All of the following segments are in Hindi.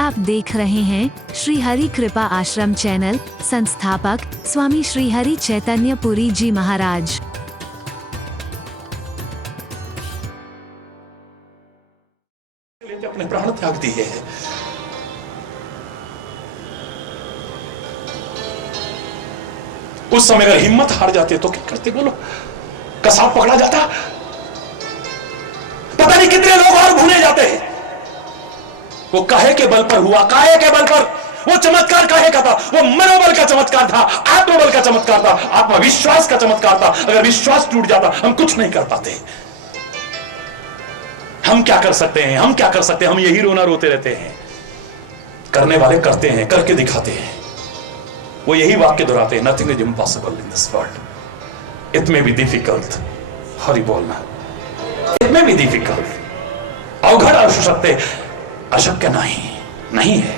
आप देख रहे हैं श्री हरि कृपा आश्रम चैनल। संस्थापक स्वामी श्री हरि चैतन्य पुरी जी महाराज। अपने प्राण त्याग दिए हैं। उस समय अगर हिम्मत हार जाते तो क्या करते बोलो? कसाब पकड़ा जाता, पता नहीं कितने लोग और भूले जाते हैं। वो काहे के बल पर हुआ, काहे के बल पर वो चमत्कार काहे का था? वो मनोबल का चमत्कार था, आत्मबल का चमत्कार था, आत्मविश्वास का चमत्कार था। अगर विश्वास टूट जाता हम कुछ नहीं कर पाते। हम क्या कर सकते हैं? हम क्या कर सकते हैं? हम यही रोना रोते रहते हैं। करने वाले करते हैं, करके दिखाते हैं। वो यही वाक्य दोहराते हैं, nothing is impossible in this world. It may be difficult, Hari बोलना, इट मे बी डिफिकल्ट, अवघड़ अशक्य, अशक्य नहीं है।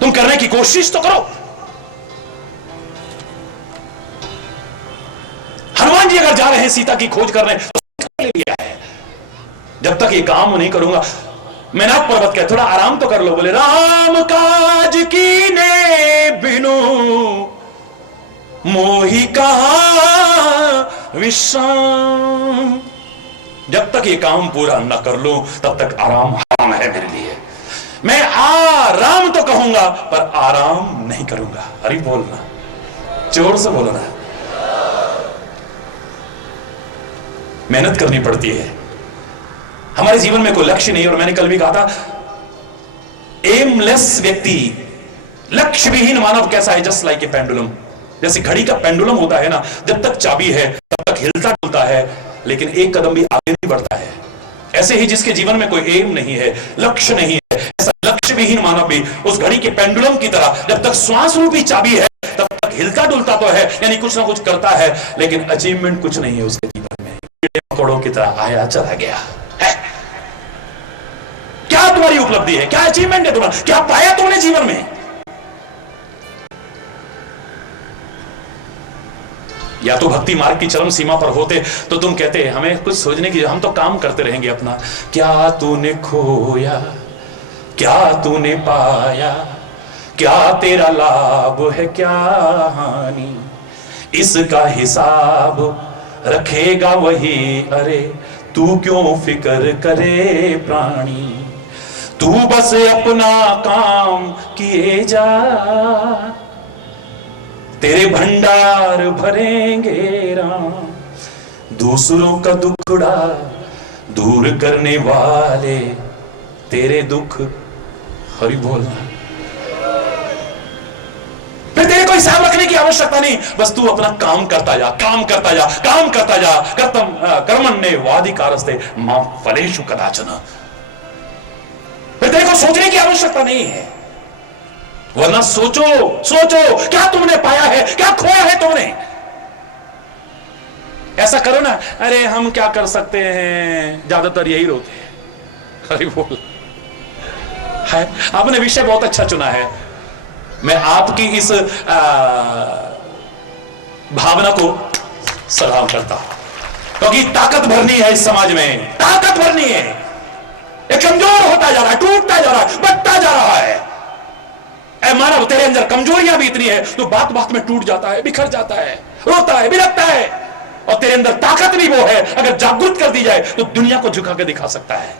तुम करने की कोशिश तो करो। हनुमान जी अगर जा रहे हैं सीता की खोज करने तो ले लिया है, जब तक ये काम नहीं करूंगा। मैनाक पर्वत कहे थोड़ा आराम तो कर लो। बोले राम काज कीने बिनु मोहि कहां विश्राम। जब तक ये काम पूरा न कर लो तब तक आराम हराम है मेरे लिए। मैं आराम तो कहूंगा पर आराम नहीं करूंगा। हरि बोलना, जोर से बोलना। मेहनत करनी पड़ती है। हमारे जीवन में कोई लक्ष्य नहीं। और मैंने कल भी कहा था, एमलेस व्यक्ति, लक्ष्य विहीन मानव कैसा है? Just like a pendulum. जैसे घड़ी का पेंडुलम होता है ना, जब तक चाबी है तब तक हिलता डुलता है, लेकिन एक कदम भी आगे नहीं बढ़ता है। ऐसे ही जिसके जीवन में कोई एम नहीं है, लक्ष्य नहीं है, ऐसा लक्ष्य विहीन मानव भी उस घड़ी के पेंडुलम की तरह जब तक श्वास रूपी चाबी है तब तक हिलता डुलता तो है, यानी कुछ ना कुछ करता है, लेकिन अचीवमेंट कुछ नहीं है उसके जीवन में। कीड़े मकोड़ों की तरह आया चला गया है। क्या तुम्हारी उपलब्धि है? क्या अचीवमेंट है तुम्हारा? क्या पाया तुमने जीवन में? या तो भक्ति मार्ग की चरम सीमा पर होते तो तुम कहते हमें कुछ सोचने की, हम तो काम करते रहेंगे अपना। क्या तूने खोया, क्या तूने पाया, क्या तेरा लाभ है, क्या हानि, इसका हिसाब रखेगा वही। अरे तू क्यों फिक्र करे प्राणी, तू बस अपना काम किए जा, तेरे भंडार भरेंगे राम। दूसरों का दुखड़ा दूर करने वाले तेरे दुख, हरि बोलना। फिर तेरे को हिसाब रखने की आवश्यकता नहीं, बस तू अपना काम करता जा, काम करता जा, काम करता जा। कर्मण्येवाधिकारस्ते मा फलेषु कदाचन। फिर तेरे को सोचने की आवश्यकता नहीं है, वरना सोचो क्या तुमने पाया है, क्या खोया है तुमने। ऐसा करो ना, अरे हम क्या कर सकते हैं, ज्यादातर यही रोते हैं। अरे बोल है, आपने विषय बहुत अच्छा चुना है। मैं आपकी इस भावना को सलाम करता हूं, क्योंकि ताकत भरनी है इस समाज में, ताकत भरनी है। ये कमजोर होता जा रहा है, टूटता जा रहा है, बटता जा रहा है। मानव तेरे अंदर कमजोरियां भी इतनी है तो बात बात में टूट जाता है, बिखर जाता है, रोता है, बिलखता है। और तेरे अंदर ताकत भी वो है, अगर जागृत कर दी जाए तो दुनिया को झुका के दिखा सकता है।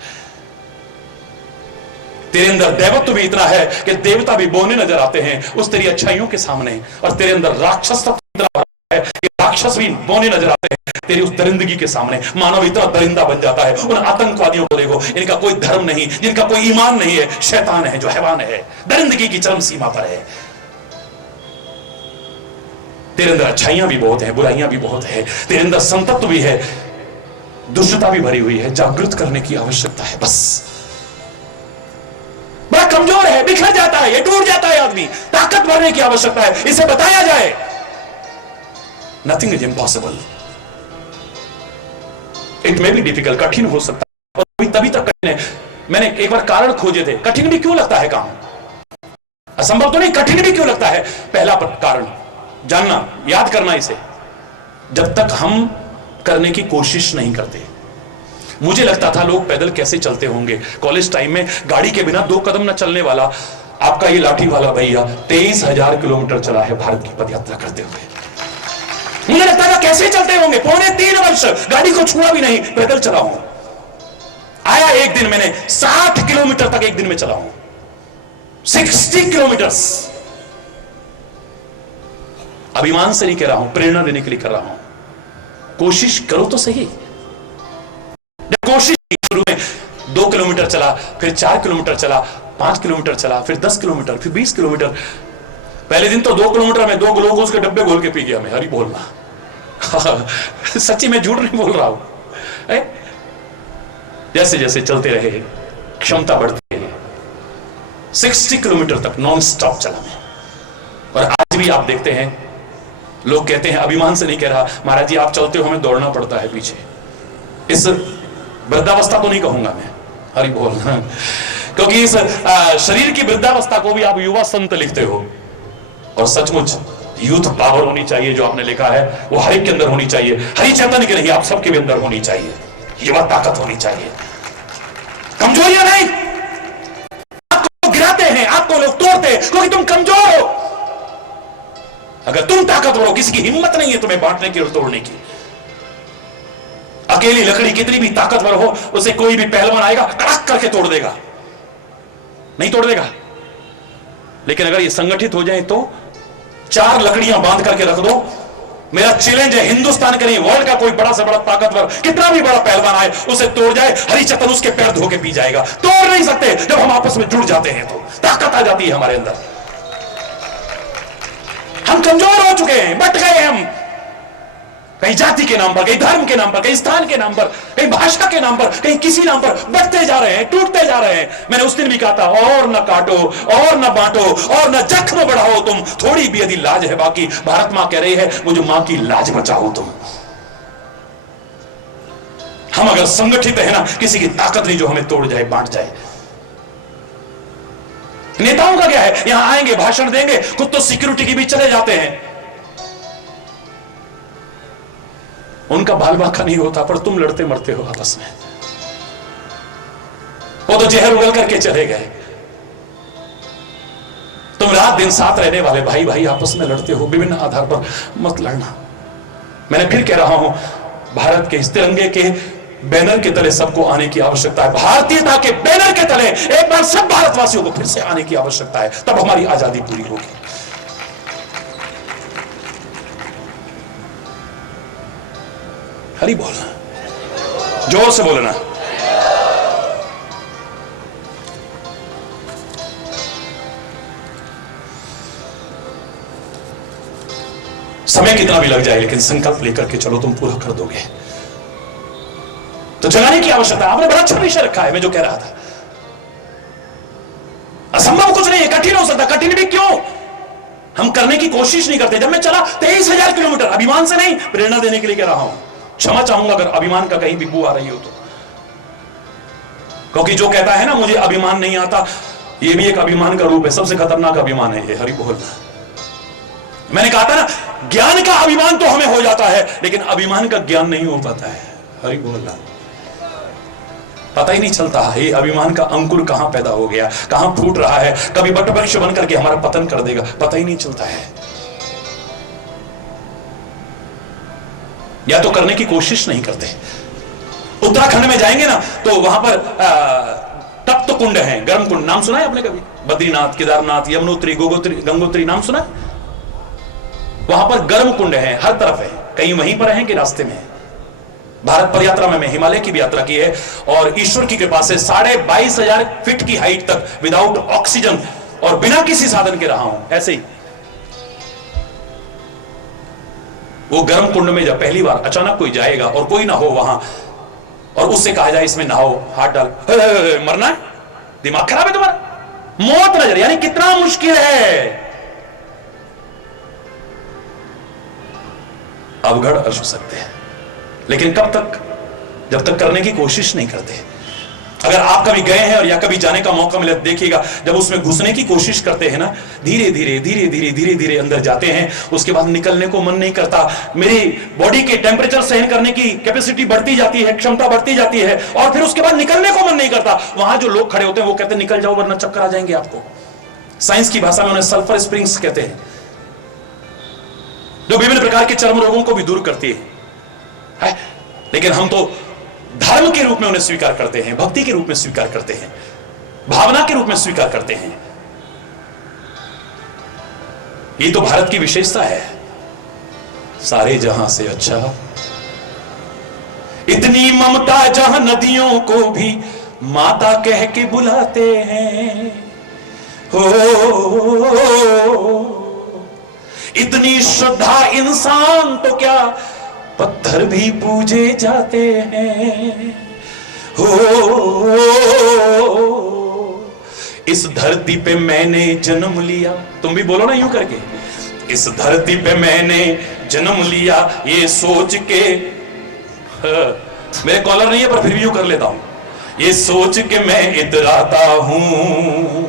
तेरे अंदर देवत्व भी इतना है कि देवता भी बोने नजर आते हैं उस तेरी अच्छाइयों के सामने। और तेरे अंदर राक्षस इतना है कि राक्षस भी बोने नजर आते हैं तेरी उस दरिंदगी के सामने। मानव इतना दरिंदा बन जाता है। उन आतंकवादियों को देखो, इनका कोई धर्म नहीं, जिनका कोई ईमान नहीं है, शैतान है जो हैवान है, दरिंदगी की चरम सीमा पर है। तेरे अंदर अच्छाइयां भी बहुत है, बुराइयां भी बहुत है, तेरे अंदर संतत्व भी है, दुष्टता भी भरी हुई है। जागृत करने की आवश्यकता है। बस बड़ा कमजोर है, बिखर जाता है, ये टूट जाता है आदमी। ताकत भरने की आवश्यकता है, इसे बताया जाए। Nothing is impossible, it may be difficult, कठिन हो सकता है। और तभी तक कठिन है। मैंने एक बार कारण खोजे थे, कठिन भी क्यों लगता है काम? असंभव तो नहीं, कठिन भी क्यों लगता है? पहला कारण जानना, याद करना इसे, जब तक हम करने की कोशिश नहीं करते, मुझे लगता था लोग पैदल कैसे चलते होंगे। कॉलेज टाइम में गाड़ी के बिना 2 कदम न चलने वाला आपका ये लाठी वाला भैया 23,000 किलोमीटर चला है भारत की पदयात्रा करते हुए। मुझे लगता था कैसे चलते होंगे, 3.25 वर्ष गाड़ी को छुआ भी नहीं, पैदल चला हूं। आया एक दिन मैंने 60 किलोमीटर तक एक दिन में चला हूं, 60 किलोमीटर। अभिमान से नहीं कह रहा हूं, प्रेरणा देने के लिए कर रहा हूं। कोशिश करो तो सही। जब कोशिश शुरू में 2 किलोमीटर चला, फिर 4 किलोमीटर चला, 5 किलोमीटर चला, फिर 10 किलोमीटर, फिर 20 किलोमीटर। पहले दिन तो 2 किलोमीटर में 2 ग्लूकोज के डब्बे घोल के पी गया मैं, हरी बोलना। सच्ची मैं झूठ नहीं बोल रहा हूं। जैसे जैसे चलते रहे क्षमता बढ़ती रही, 60 किलोमीटर तक नॉन स्टॉप चला मैं। और आज भी आप देखते हैं लोग कहते हैं, अभिमान से नहीं कह रहा महाराज जी, आप चलते हो हमें दौड़ना पड़ता है पीछे। इस वृद्धावस्था तो नहीं कहूंगा मैं, हरि बोल, क्योंकि इस शरीर की वृद्धावस्था को भी आप युवा संत लिखते हो। और सचमुच यूथ पावर होनी चाहिए जो आपने लिखा है, वो हर एक के अंदर होनी चाहिए। हरि चैतन्य के नहीं, आप सबके भी अंदर होनी चाहिए। युवा ताकत होनी चाहिए, कमजोरियां नहीं। आपको गिराते हैं, आपको लोग तोड़ते हैं क्योंकि तुम कमजोर हो। अगर तुम ताकतवर हो, किसी की हिम्मत नहीं है तुम्हें बांटने की और तोड़ने की। अकेली लकड़ी कितनी भी ताकतवर हो, उसे कोई भी पहलवान आएगा कड़क करके तोड़ देगा, नहीं तोड़ देगा। लेकिन अगर ये संगठित हो जाए तो 4 लकड़ियां बांध करके रख दो। मेरा चैलेंज है, हिंदुस्तान का नहीं वर्ल्ड का कोई बड़ा से बड़ा ताकतवर, कितना भी बड़ा पहलवान आए, उसे तोड़ जाए, हरिचंदन उसके पैर धो के पी जाएगा। तोड़ नहीं सकते। जब हम आपस में जुड़ जाते हैं तो ताकत आ जाती है हमारे अंदर। हम कमजोर हो चुके हैं, बट गए हम, कहीं जाति के नाम पर, कहीं धर्म के नाम पर, कहीं स्थान के नाम पर, कहीं भाषा के नाम पर, कहीं किसी नाम पर बढ़ते जा रहे हैं, टूटते जा रहे हैं। मैंने उस दिन भी कहा था, और न काटो और न बांटो और न जख्म बढ़ाओ तुम, थोड़ी भी यदि लाज है बाकी। भारत मां कह रही है, मुझे मां की लाज बचाओ तुम। हम अगर संगठित है ना, किसी की ताकत नहीं जो हमें तोड़ जाए, बांट जाए। नेताओं का क्या है, यहां आएंगे भाषण देंगे, खुद तो सिक्योरिटी के बीच चले जाते हैं, उनका बाल बांका नहीं होता, पर तुम लड़ते मरते हो आपस में। वो तो जहर उगल करके चले गए। तुम रात दिन साथ रहने वाले भाई भाई आपस में लड़ते हो, विभिन्न आधार पर मत लड़ना। मैंने फिर कह रहा हूं, भारत के इस तिरंगे के बैनर के तले सबको आने की आवश्यकता है। भारतीयता के बैनर के तले एक बार सब भारतवासियों को फिर से आने की आवश्यकता है, तब हमारी आजादी पूरी होगी। हरी बोलना, जोर से बोलना। समय कितना भी लग जाए, लेकिन संकल्प लेकर के चलो, तुम पूरा कर दोगे। तो जगाने की आवश्यकता। आपने बड़ा अच्छा विषय रखा है, मैं जो कह रहा था, असंभव कुछ नहीं है, कठिन हो सकता। कठिन भी क्यों, हम करने की कोशिश नहीं करते। जब मैं चला 23,000 किलोमीटर, अभिमान से नहीं, प्रेरणा देने के लिए कह रहा हूं। क्षमा चाहूंगा अगर अभिमान का कहीं भी बू आ रही हो तो, क्योंकि जो कहता है ना मुझे अभिमान नहीं आता, ये भी एक अभिमान का रूप है। सबसे खतरनाक अभिमान है ये, हरि बोलना। मैंने कहा था ना, ज्ञान का अभिमान तो हमें हो जाता है, लेकिन अभिमान का ज्ञान नहीं हो पाता है। हरि बोलना। पता ही नहीं चलता है ये अभिमान का अंकुर कहां पैदा हो गया, कहां फूट रहा है, कभी बटवृक्ष बन करके हमारा पतन कर देगा, पता ही नहीं चलता है। या तो करने की कोशिश नहीं करते। उत्तराखंड में जाएंगे ना तो वहां पर तप्त कुंड है, गर्म कुंड, नाम सुना है आपने कभी? बद्रीनाथ, केदारनाथ, यमुनोत्री, गंगोत्री नाम सुना है? वहां पर गर्म कुंड है, हर तरफ है। कहीं वहीं पर है कि रास्ते में है। भारत पर यात्रा में मैं हिमालय की भी यात्रा की है, और ईश्वर की कृपा से 22,500 फीट की हाइट तक विदाउट ऑक्सीजन और बिना किसी साधन के रहा हूं। ऐसे ही वो गर्म कुंड में जब पहली बार अचानक कोई जाएगा और कोई ना हो वहां, और उससे कहा जाए इसमें नहाओ, हाथ डाल, मरना है, दिमाग खराब है तुम्हारा, मौत नजर, यानी कितना मुश्किल है। अवघड़ अर्ज सकते हैं, लेकिन कब तक? जब तक करने की कोशिश नहीं करते। अगर आप कभी गए हैं और या कभी जाने का मौका मिले, देखिएगा जब उसमें घुसने की कोशिश करते हैं ना, धीरे धीरे धीरे धीरे धीरे धीरे अंदर जाते हैं, उसके बाद निकलने को मन नहीं करता। मेरी बॉडी के टेम्परेचर सहन करने की कैपेसिटी बढ़ती जाती है, क्षमता बढ़ती जाती है, और फिर उसके बाद निकलने को मन नहीं करता। वहां जो लोग खड़े होते हैं वो कहते हैं निकल जाओ वरना चक्कर आ जाएंगे आपको। साइंस की भाषा में उन्हें सल्फर स्प्रिंग्स कहते हैं, जो विभिन्न प्रकार के चर्म रोगों को भी दूर करती है। लेकिन हम तो धर्म के रूप में उन्हें स्वीकार करते हैं, भक्ति के रूप में स्वीकार करते हैं, भावना के रूप में स्वीकार करते हैं। ये तो भारत की विशेषता है, सारे जहां से अच्छा। इतनी ममता जहां नदियों को भी माता कह के बुलाते हैं, हो इतनी श्रद्धा इंसान तो क्या पत्थर भी पूजे जाते हैं। हो इस धरती पे मैंने जन्म लिया, तुम भी बोलो ना यूं करके, इस धरती पे मैंने जन्म लिया ये सोच के, मेरे कॉलर नहीं है पर फिर भी यूं कर लेता हूं, ये सोच के मैं इतराता हूं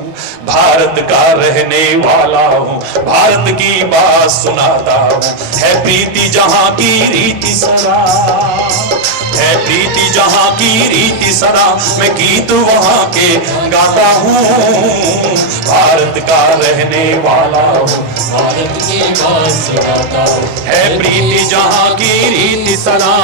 भारत का रहने वाला हूं, भारत की बात सुनाता हूं। है प्रीति जहां की रीति सदा, है प्रीति जहां की रीति सदा, मैं गीत वहां के गाता हूं भारत का रहने वाला हूं, भारत की बात सुनाता हूं। है प्रीति जहां की रीति सदा।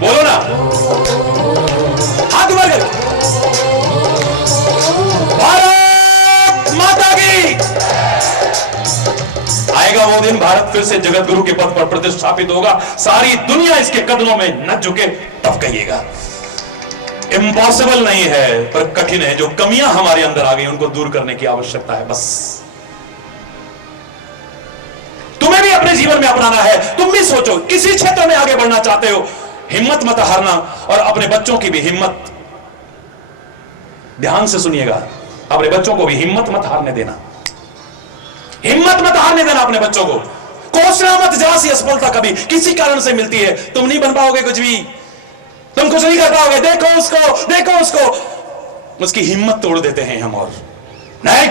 बोलो ना, हाथ ऊपर कर, भारत माता की। आएगा वो दिन भारत फिर से जगत गुरु के पद पर प्रतिष्ठापित होगा, सारी दुनिया इसके कदमों में न झुके, तब कहिएगा। इम्पॉसिबल नहीं है पर कठिन है, जो कमियां हमारे अंदर आ गई उनको दूर करने की आवश्यकता है बस। तुम्हें भी अपने जीवन में अपनाना है, तुम भी सोचो किसी क्षेत्र में आगे बढ़ना चाहते हो, हिम्मत मत हारना, और अपने बच्चों की भी हिम्मत, ध्यान से सुनिएगा, अपने बच्चों को भी हिम्मत मत हारने देना, हिम्मत मत हारने देना अपने बच्चों को। कोसना मत, जरा सी असफलता कभी किसी कारण से मिलती है, तुम नहीं बन पाओगे कुछ भी, तुम कुछ नहीं कर पाओगे। देखो उसको, देखो उसको, उसकी हिम्मत तोड़ देते हैं हम। और नहीं,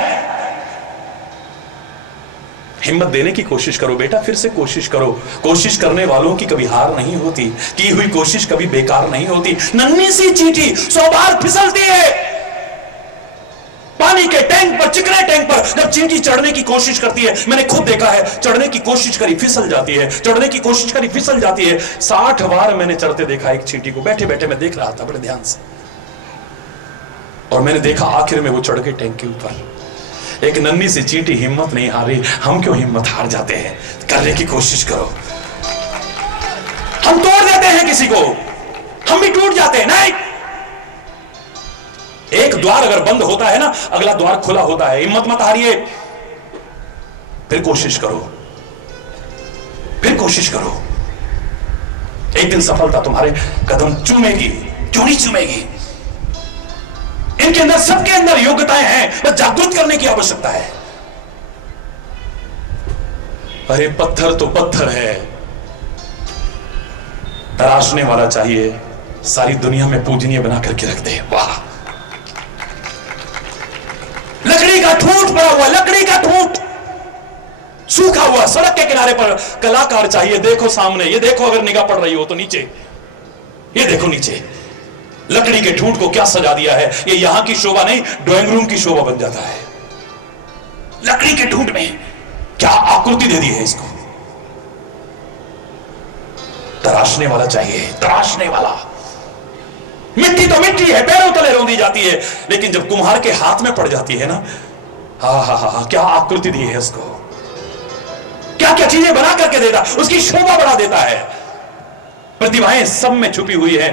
हिम्मत देने की कोशिश करो बेटा, फिर से कोशिश करो। कोशिश करने वालों की कभी हार नहीं होती, की हुई कोशिश कभी बेकार नहीं होती। नन्ही सी चींटी 100 बार फिसलती है, पानी के टैंक पर, चिकने टैंक पर जब चींटी चढ़ने की कोशिश करती है, मैंने खुद देखा है, चढ़ने की कोशिश करी फिसल जाती है, चढ़ने की कोशिश करी फिसल जाती है। 60 बार मैंने चढ़ते देखा एक चींटी को, बैठे बैठे मैं देख रहा था बड़े ध्यान से, और मैंने देखा आखिर में वो चढ़ के टैंक के ऊपर। एक नन्ही सी चींटी हिम्मत नहीं हारी, हम क्यों हिम्मत हार जाते हैं? करने की कोशिश करो। हम तोड़ देते हैं किसी को, हम भी टूट जाते हैं। नहीं, एक द्वार अगर बंद होता है ना, अगला द्वार खुला होता है। हिम्मत मत हारिए, फिर कोशिश करो, फिर कोशिश करो। एक दिन सफलता तुम्हारे कदम चूमेगी, क्यों नहीं चूमेगी? इनके अंदर, सबके अंदर योग्यताएं हैं, बस जागृत करने की आवश्यकता है। अरे पत्थर तो पत्थर है, तराशने वाला चाहिए, सारी दुनिया में पूजनीय बना करके रख दे। वाह, लकड़ी का ठूंठ पड़ा हुआ, लकड़ी का ठूंठ सूखा हुआ सड़क के किनारे पर, कलाकार चाहिए। देखो सामने, ये देखो, अगर निगाह पड़ रही हो तो नीचे, ये देखो नीचे, लकड़ी के ठूंठ को क्या सजा दिया है। ये यहां की शोभा नहीं, ड्राइंग रूम की शोभा बन जाता है। लकड़ी के ठूंठ में क्या आकृति दे दी है इसको। तराशने वाला चाहिए, तराशने वाला। मिट्टी तो मिट्टी है, पैरों तले रौंदी जाती है, लेकिन जब कुम्हार के हाथ में पड़ जाती है ना, हा हा हा, क्या आकृति दी है उसको, क्या क्या चीजें बना करके देता, उसकी शोभा बढ़ा देता है। प्रतिभाएं सब में छुपी हुई है,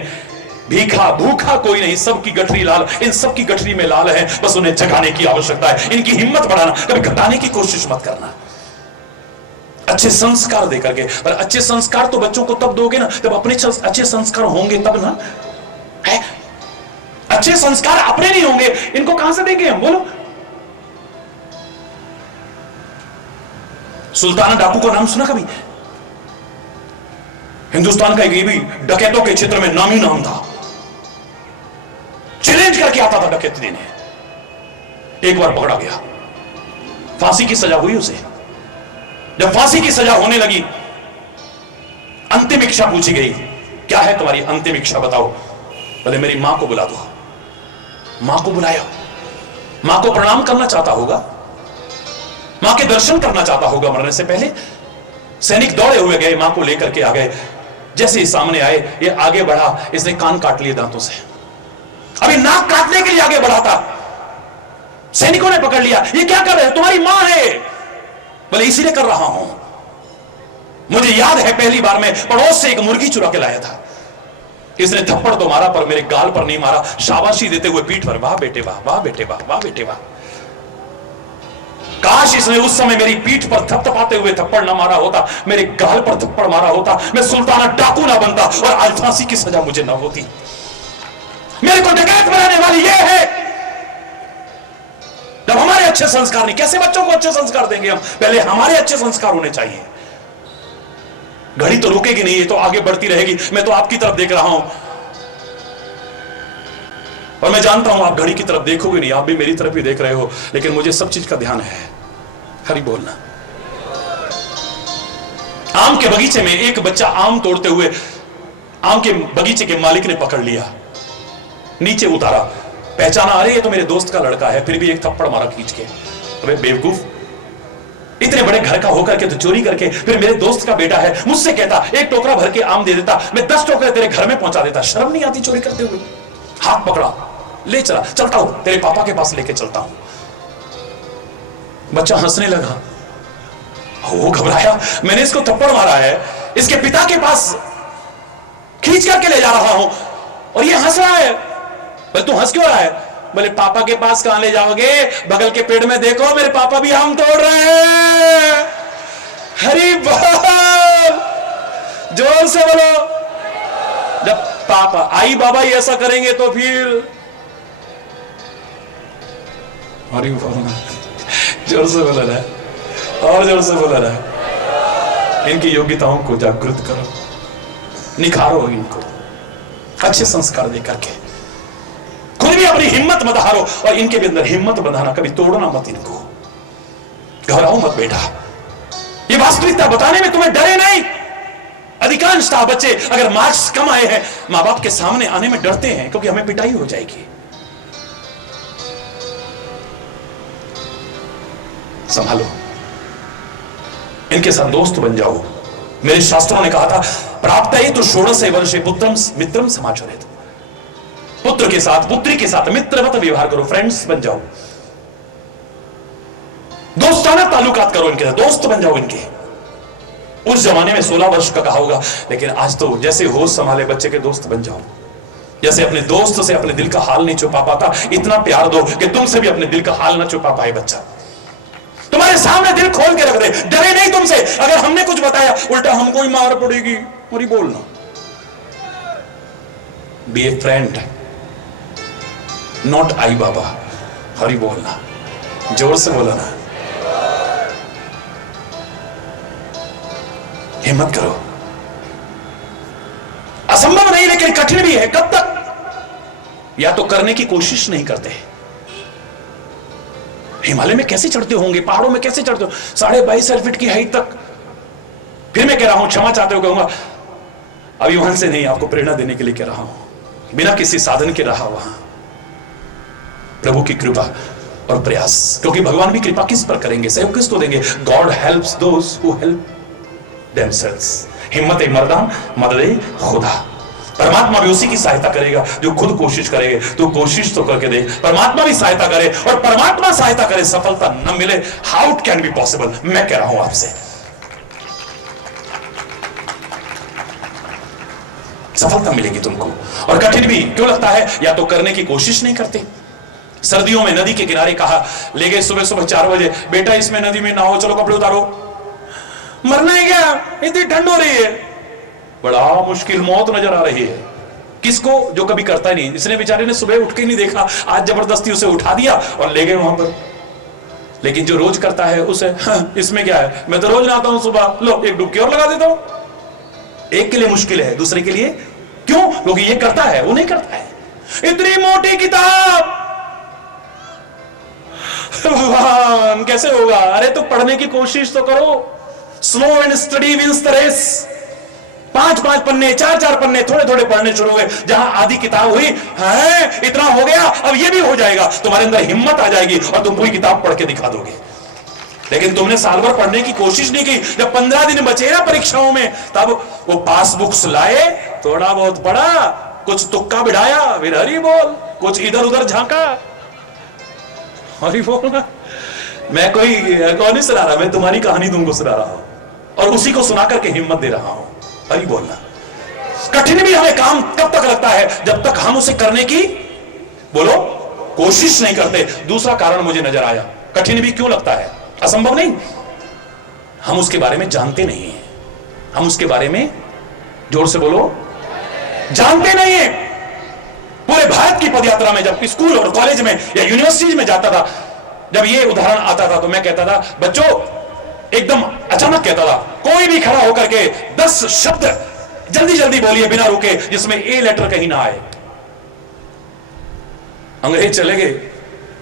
भीखा भूखा कोई नहीं, सबकी गठरी लाल, इन सबकी गठरी में लाल है, बस उन्हें जगाने की आवश्यकता है। इनकी हिम्मत बढ़ाना, कभी घटाने की कोशिश मत करना। अच्छे संस्कार देकर के, पर अच्छे संस्कार तो बच्चों को तब दोगे ना जब अपने अच्छे संस्कार होंगे तब ना है। अच्छे संस्कार अपने नहीं होंगे, इनको कहां से देंगे हम, बोलो। सुल्ताना डाकू का नाम सुना कभी? हिंदुस्तान का एक ये भी डकैतों के क्षेत्र में नामी नाम था, चैलेंज करके आता था डकैती देने। एक बार पकड़ा गया, फांसी की सजा हुई उसे। जब फांसी की सजा होने लगी, अंतिम इच्छा पूछी गई, क्या है तुम्हारी अंतिम इच्छा बताओ? बोले मेरी मां को बुला दो। मां को बुलाया, मां को प्रणाम करना चाहता होगा, मां के दर्शन करना चाहता होगा मरने से पहले। सैनिक दौड़े हुए गए, मां को लेकर के आ गए। जैसे ही सामने आए, ये आगे बढ़ा, इसने कान काट लिए दांतों से। अभी नाक काटने के लिए आगे बढ़ा था, सैनिकों ने पकड़ लिया। ये क्या कर रहे हो? तुम्हारी मां है। बोले इसीलिए कर रहा हूं, मुझे याद है पहली बार मैं पड़ोस से एक मुर्गी चुरा के लाया था। इसने थप्पड़ तो मारा पर मेरे गाल पर नहीं मारा, शाबाशी देते हुए पीठ पर, वाह बेटे वाह, वाह बेटे वाह, वाह बेटे वाह। काश इसने उस समय मेरी पीठ पर थपथपाते हुए थप्पड़ ना मारा होता, मेरे गाल पर थप्पड़ मारा होता, मैं सुल्ताना डाकू ना बनता और आज फांसी की सजा मुझे ना होती। मेरे को डकैत बनाने वाली ये है। जब हमारे अच्छे संस्कार नहीं, कैसे बच्चों को अच्छे संस्कार देंगे हम? पहले हमारे अच्छे संस्कार होने चाहिए। घड़ी तो रुकेगी नहीं, ये तो आगे बढ़ती रहेगी। मैं तो आपकी तरफ देख रहा हूं और मैं जानता हूं आप घड़ी की तरफ देखोगे नहीं, आप भी मेरी तरफ ही देख रहे हो, लेकिन मुझे सब चीज का ध्यान है। हरी बोलना। आम के बगीचे में एक बच्चा आम तोड़ते हुए आम के बगीचे के मालिक ने पकड़ लिया, नीचे उतारा, पहचाना, अरे ये तो मेरे दोस्त का लड़का है, फिर भी एक थप्पड़ मारा खींच के। अबे बेवकूफ, इतने बड़े घर का होकर के तो चोरी करके, फिर मेरे दोस्त का बेटा है, मुझसे कहता एक टोकरा भर के आम दे देता, मैं 10 टोकरे तेरे घर में पहुंचा देता। शर्म नहीं आती चोरी करते हुए? हाथ पकड़ा, ले चला, चलता हूं तेरे पापा के पास लेके चलता हूं। बच्चा हंसने लगा, वो घबराया, मैंने इसको थप्पड़ मारा है, इसके पिता के पास खींच करके ले जा रहा हूं और ये हंस रहा है। बोले तू हंस क्यों रहा है? बोले पापा के पास कहां ले जाओगे, बगल के पेड़ में देखो मेरे पापा भी आम तोड़ रहे हैं। हरी बोल, जोर से बोलो। जब पापा आई बाबा ही ऐसा करेंगे तो फिर हरी बोल, जोर से बोला रहा है और जोर से बोला रहा है। इनकी योग्यताओं को जागृत करो, निखारो इनको अच्छे संस्कार देकर के। खुद भी अपनी हिम्मत मत हारो और इनके भी अंदर हिम्मत बंधाना, कभी तोड़ना मत इनको। घबराओ मत बेटा, ये वास्तविकता बताने में तुम्हें डरे नहीं। अधिकांशतः बच्चे अगर मार्क्स कम आए हैं, मां बाप के सामने आने में डरते हैं क्योंकि हमें पिटाई हो जाएगी। संभालो, इनके साथ दोस्त बन जाओ। मेरे शास्त्रों ने कहा था, प्राप्त तो षोडशे वर्षे पुत्रम मित्रम समाचरेत। पुत्र के साथ, पुत्री के साथ मित्रवत व्यवहार करो, फ्रेंड्स बन जाओ, दोस्ताना ताल्लुकात करो इनके साथ, दोस्त बन जाओ इनके। उस जमाने में 16 वर्ष का कहा होगा, लेकिन आज तो जैसे होश संभाले बच्चे के दोस्त बन जाओ। जैसे अपने दोस्त से अपने दिल का हाल नहीं छुपा पाता, इतना प्यार दो कि तुमसे भी अपने दिल का हाल ना छुपा पाए बच्चा। तुम्हारे सामने दिल खोल के रख दे, डरे नहीं तुमसे। अगर हमने कुछ बताया उल्टा हमको ही मार पड़ेगी। और ही बोलना, B A friend not I बाबा। हरी बोलना, जोर से बोलना, हिम्मत करो। असंभव नहीं लेकिन कठिन भी है। कब तक? या तो करने की कोशिश नहीं करते। हिमालय में कैसे चढ़ते होंगे, पहाड़ों में कैसे चढ़ते हो, 22.5 फीट की हाइट तक। फिर मैं कह रहा हूं, क्षमा चाहते हो कहूंगा, अभी वहां से नहीं, आपको प्रेरणा देने के लिए कह रहा हूं। बिना किसी साधन के रहा वहां, प्रभु की कृपा और प्रयास। क्योंकि भगवान भी कृपा किस पर करेंगे, सहयोग किसको देंगे? God helps those who help themselves. हिम्मत मर्दान मददे खुदा। परमात्मा भी उसी की सहायता करेगा जो खुद कोशिश करेगा। तो कोशिश तो करके देख, परमात्मा भी सहायता करे, और परमात्मा सहायता करे सफलता न मिले, how it can be possible? मैं कह रहा हूं आपसे, सफलता मिलेगी तुमको। और कठिन भी क्यों लगता है? या तो करने की कोशिश नहीं करते। सर्दियों में नदी के किनारे कहा, ले गए सुबह सुबह 4 बजे, बेटा इसमें नदी में नहाओ, चलो कपड़े उतारो। मरना है क्या? इतनी ठंड हो रही है, बड़ा मुश्किल मौत नजर आ रही है। किसको? जो कभी करता ही नहीं। इसने बेचारे ने सुबह उठ के नहीं देखा, आज जबरदस्ती उसे उठा दिया और ले गए वहां पर। लेकिन जो रोज करता है उसे इसमें क्या है, मैं तो रोज नहाता हूं सुबह, लो एक डुबकी और लगा देता हूं। एक के लिए मुश्किल है, दूसरे के लिए क्यों? क्योंकि ये करता है, वो नहीं करता है। इतनी मोटी किताब, भगवान कैसे होगा? अरे तो पढ़ने की कोशिश तो करो। Slow and study wins the race. 5-5 पन्ने, 4-4 पन्ने थोड़े थोड़े पढ़ने शुरू हुए। जहां आधी किताब हुई है, इतना हो गया, अब ये भी हो जाएगा। तुम्हारे अंदर हिम्मत आ जाएगी और तुम पूरी किताब पढ़ के दिखा दोगे। लेकिन तुमने साल भर पढ़ने की कोशिश नहीं की। जब 15 दिन बचे ना परीक्षाओं में, तब वो पासबुक्स लाए, थोड़ा बहुत पढ़ा, कुछ तुक्का बिठाया, फिर हरी बोल, कुछ इधर उधर झांका, हरी बोल ना। मैं कोई कौन नहीं सुना रहा, मैं तुम्हारी कहानी तुमको सुना रहा हूं और उसी को सुना करके हिम्मत दे रहा हूं। हरी बोलना। कठिन भी हमें काम तब तक लगता है जब तक हम उसे करने की बोलो कोशिश नहीं करते। दूसरा कारण मुझे नजर आया, कठिन भी क्यों लगता है? असंभव नहीं, हम उसके बारे में जानते नहीं है। हम उसके बारे में, जोर से बोलो, जानते नहीं है। पूरे भारत की पदयात्रा में जब स्कूल और कॉलेज में या यूनिवर्सिटीज में जाता था, जब ये उदाहरण आता था तो मैं कहता था, बच्चों एकदम अचानक कहता था, कोई भी खड़ा होकर के 10 शब्द जल्दी जल्दी बोलिए बिना रुके जिसमें ए लेटर कहीं ना आए। अंग्रेज चले गए,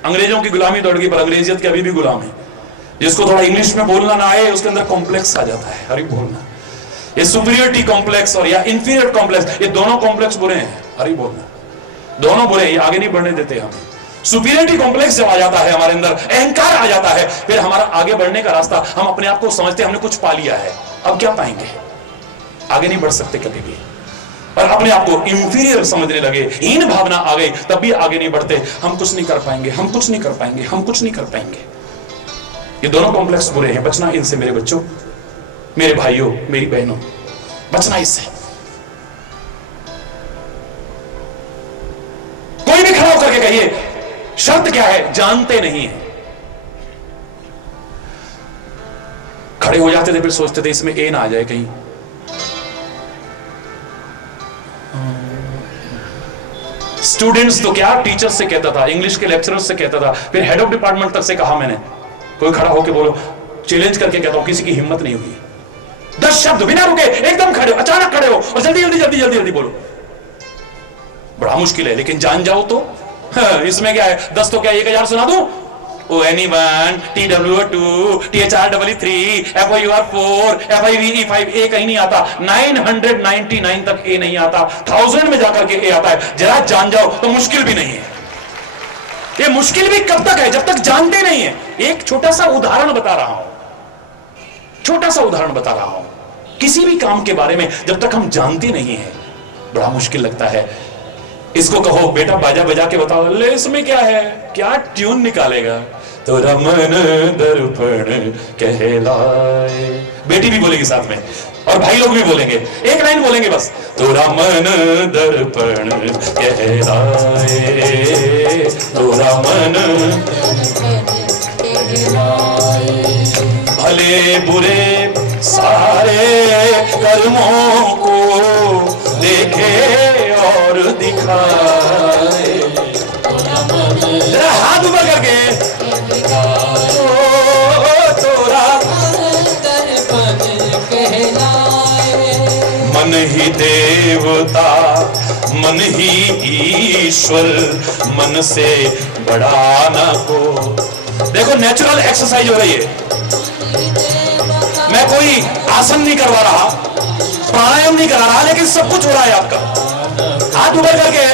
अंग्रेजों की गुलामी दौड़ गई, पर अंग्रेजियत के अभी भी गुलाम है। जिसको थोड़ा इंग्लिश में बोलना ना आए उसके अंदर कॉम्प्लेक्स आ जाता है। हरी बोलना। ये सुपीरियरिटी कॉम्प्लेक्स और या इंफीरियर कॉम्प्लेक्स, ये दोनों कॉम्प्लेक्स बुरे हैं। हरी बोलना। दोनों बुरे, ये आगे नहीं बढ़ने देते हमें। सुपीरियरिटी कॉम्प्लेक्स जब आ जाता है हमारे अंदर, अहंकार आ जाता है, फिर हमारा आगे बढ़ने का रास्ता, हम अपने आप को समझते हमने कुछ पा लिया है, अब क्या पाएंगे? आगे नहीं बढ़ सकते कभी भी। और अपने आप को इंफीरियर समझने लगे, हीन भावना आ गई, तब भी आगे नहीं बढ़ते। हम कुछ नहीं कर पाएंगे, हम कुछ नहीं कर पाएंगे, हम कुछ नहीं कर पाएंगे। ये दोनों कॉम्प्लेक्स बुरे हैं। बचना इनसे मेरे बच्चों, मेरे भाइयों, मेरी बहनों, बचना इससे। कोई भी खड़ा होकर के कहिए, शर्त क्या है? जानते नहीं है। खड़े हो जाते थे, फिर सोचते थे इसमें ए ना आ जाए कहीं। स्टूडेंट्स तो क्या, टीचर से कहता था, इंग्लिश के लेक्चरर से कहता था, फिर हेड ऑफ डिपार्टमेंट तक से कहा मैंने। कोई खड़ा होके बोलो, चैलेंज करके कहता हूं, किसी की हिम्मत नहीं हुई। 10 शब्द बिना रुके एकदम खड़े हो, अचानक खड़े हो और जल्दी जल्दी जल्दी जल्दी जल्दी बोलो। बड़ा मुश्किल है, लेकिन जान जाओ तो इसमें क्या है? 10 तो क्या 1000 सुना दूं? ONE1 TWO2 THREE3 FOUR4 FIVE5 ए कहीं नहीं आता। 999 तक ए नहीं आता, 1000 में जाकर के ए आता है। जरा जान जाओ तो मुश्किल भी नहीं है। ये मुश्किल भी कब तक है? जब तक जानते नहीं है। एक छोटा सा उदाहरण बता रहा हूं, छोटा सा उदाहरण बता रहा हूं। किसी भी काम के बारे में जब तक हम जानते नहीं है, बड़ा मुश्किल लगता है। इसको कहो बेटा बाजा बजा के बताओ, ले इसमें क्या है, क्या ट्यून निकालेगा? तोरा मन दर्पण कहलाए। बेटी भी बोलेगी साथ में और भाई लोग भी बोलेंगे, एक लाइन बोलेंगे बस, तोरा मन दर्पण कहलाए, तोरा मन भले बुरे सारे कर्मों को देखे और दिखाए। जरा हाथ ऊपर करके, तोरा मन ही देवता, मन ही ईश्वर, मन से बड़ा ना को। देखो नेचुरल एक्सरसाइज हो रही है। मैं कोई आसन नहीं करवा रहा, प्राणायाम नहीं करा रहा, लेकिन सब कुछ हो रहा है आपका। हाथ ऊपर करके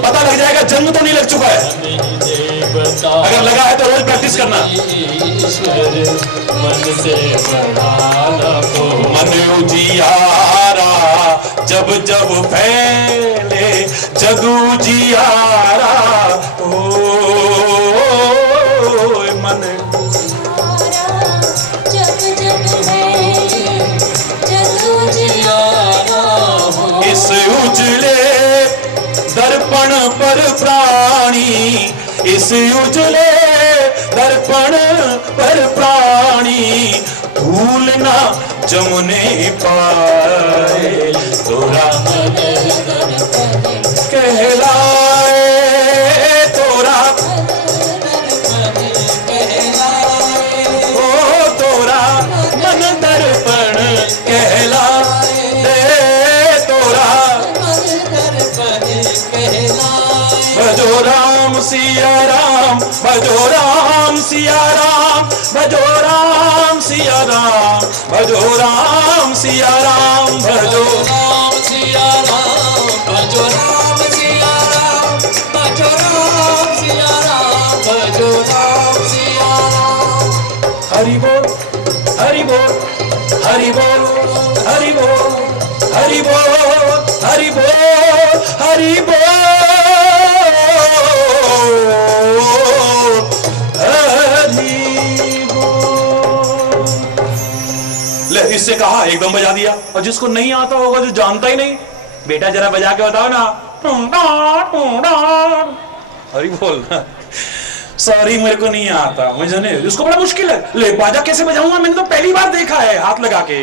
पता लग जाएगा जन्म तो नहीं लग चुका है। अगर लगा है तो रोज प्रैक्टिस करना। मन उजियारा जब जब फैले, जगू जियारा ओ मन इस उजले दर्पण पर प्राणी, इस उजले दर्पण पर प्राणी भूल ना जमुने पाए। तोरा सिया राम, भजो राम सिया राम, भजो राम सिया राम, भजो राम सिया राम, भजो राम सिया राम, भजो राम सिया राम, भजो राम सिया राम, भजो राम सिया राम। हरि बोल, हरि बोल, हरि बोल, हरि बोल, हरि बोल, हरि बोल, हरि बोल, हरि बोल। ले इससे कहा एकदम बजा दिया, और जिसको नहीं आता होगा, जो जानता ही नहीं, बेटा जरा बजा के बताओ ना, हरि बोल। सॉरी मेरे को नहीं आता, मुझे नहीं, उसको बड़ा मुश्किल है। ले बाजा कैसे बजाऊंगा, मैंने तो पहली बार देखा है हाथ लगा के।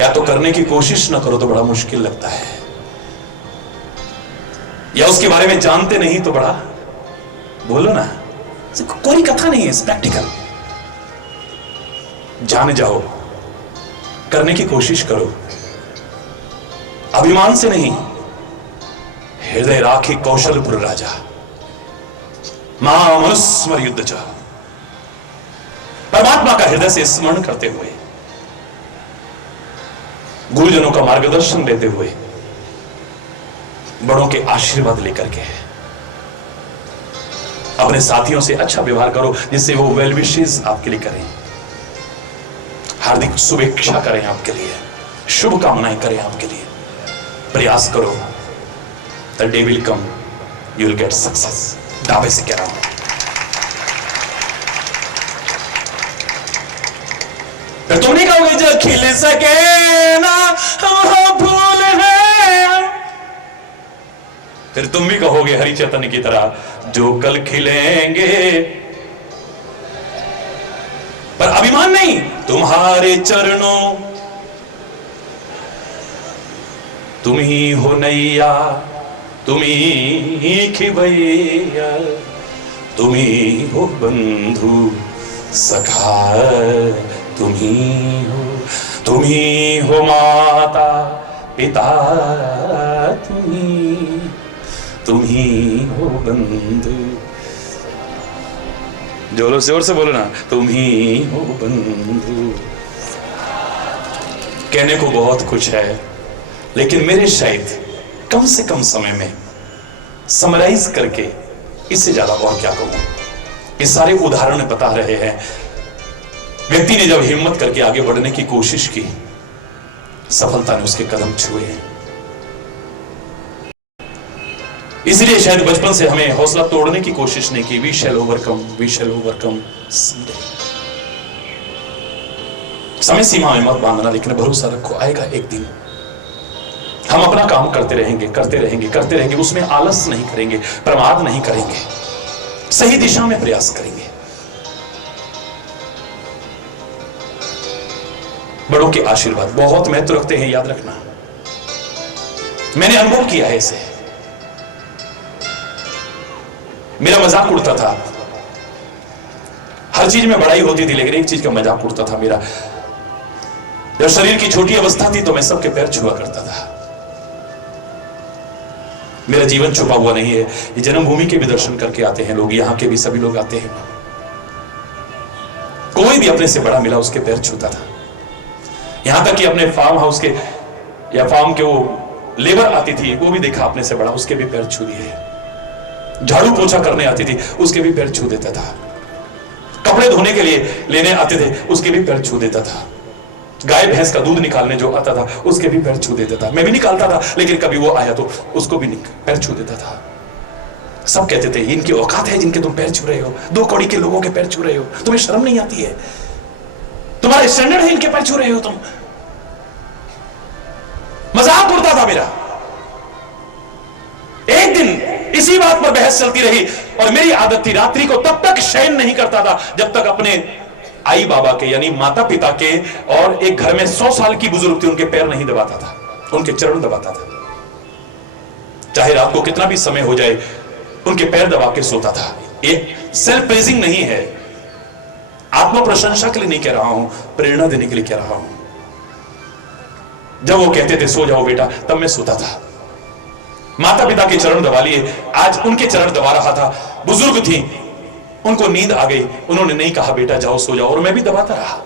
या तो करने की कोशिश ना करो तो बड़ा मुश्किल लगता है, या उसके बारे में जानते नहीं तो बड़ा, बोलो ना, कोई कथा नहीं है, प्रैक्टिकल। जान जाओ, करने की कोशिश करो, अभिमान से नहीं, हृदय राखे कौशलपुर राजा, मां मनुस्मर युद्ध च, परमात्मा का हृदय से स्मरण करते हुए, गुरुजनों का मार्गदर्शन लेते हुए, बड़ों के आशीर्वाद लेकर के, अपने साथियों से अच्छा व्यवहार करो, जिससे वो वेल विशेस आपके लिए करें, हार्दिक शुभेच्छा करें आपके लिए, शुभकामनाएं करें आपके लिए। प्रयास करो, the day will come, you will get success. दावे से कह रहा हूं। फिर तुम नहीं कहोगे जो खिल सके ना फूल है, फिर तुम भी कहोगे हरि चैतन्य की तरह, जो कल खिलेंगे, पर अभिमान नहीं, तुम्हारे चरणों, तुम ही हो नैया, तुम ही खिवैया, तुम ही हो बंधु सखा, तुम ही हो माता पिता, तुम ही हो बंधु, जोर जोर से बोलो ना, तुम ही हो बंधु। कहने को बहुत कुछ है, लेकिन मेरे शायद कम से कम समय में समराइज करके इससे ज्यादा और क्या कहूं। ये सारे उदाहरण बता रहे हैं, व्यक्ति ने जब हिम्मत करके आगे बढ़ने की कोशिश की, सफलता ने उसके कदम छुए हैं। इसलिए शायद बचपन से हमें हौसला तोड़ने की कोशिश नहीं की। We shall overcome, we shall overcome someday. समय सीमा में मत बांधना, लेकिन भरोसा रखो, आएगा एक दिन। हम अपना काम करते रहेंगे, करते रहेंगे, करते रहेंगे, उसमें आलस नहीं करेंगे, प्रमाद नहीं करेंगे, सही दिशा में प्रयास करेंगे। बड़ों के आशीर्वाद बहुत महत्व रखते हैं, याद रखना। मैंने अनुभव किया है इसे। मेरा मजाक उड़ता था, हर चीज में बड़ाई होती थी, लेकिन एक चीज का मजाक उड़ता था मेरा। जब शरीर की छोटी अवस्था थी तो मैं सबके पैर छुआ करता था। मेरा जीवन छुपा हुआ नहीं है। ये जन्मभूमि के भी दर्शन करके आते हैं लोग, यहाँ के भी सभी लोग आते हैं। कोई भी अपने से बड़ा मिला उसके पैर छूता था। यहां तक कि अपने फार्म हाउस के या फार्म के वो लेबर आती थी, वो भी देखा अपने से बड़ा, उसके भी पैर छू दिए। झाड़ू पोछा करने आती थी, उसके भी पैर छू देता था। कपड़े धोने के लिए लेने आते थे, उसके भी पैर छू देता था। गाय भैंस का दूध निकालने जो आता था, उसके भी पैर छू देता था। मैं भी निकालता था, लेकिन कभी वो आया तो उसको भी पैर छू देता था। सब कहते थे इनकी औकात है जिनके तुम पैर छू रहे हो, 2 कौड़ी के लोगों के पैर छू रहे हो, तुम्हें शर्म नहीं आती है? तुम्हारा स्टैंडर्ड है इनके पैर छू रहे हो तुम? मजाक उड़ता था मेरा। एक दिन इसी बात पर बहस चलती रही, और मेरी आदत थी रात्रि को तब तक शयन नहीं करता था जब तक अपने आई बाबा के यानी माता पिता के, और एक घर में 100 साल की बुजुर्ग थी, उनके पैर नहीं दबाता था, उनके चरण दबाता था। चाहे रात को कितना भी समय हो जाए, उनके पैर दबा के सोता था। ये सेल्फ प्रेजिंग नहीं है, आत्म प्रशंसा के लिए नहीं कह रहा हूं, प्रेरणा देने के लिए कह रहा हूं। जब वो कहते थे सो जाओ बेटा, तब मैं सोता था। माता पिता के चरण दबा लिए, आज उनके चरण दबा रहा था। बुजुर्ग थी, उनको नींद आ गई, उन्होंने नहीं कहा बेटा जाओ सो जाओ, और मैं भी दबाता रहा।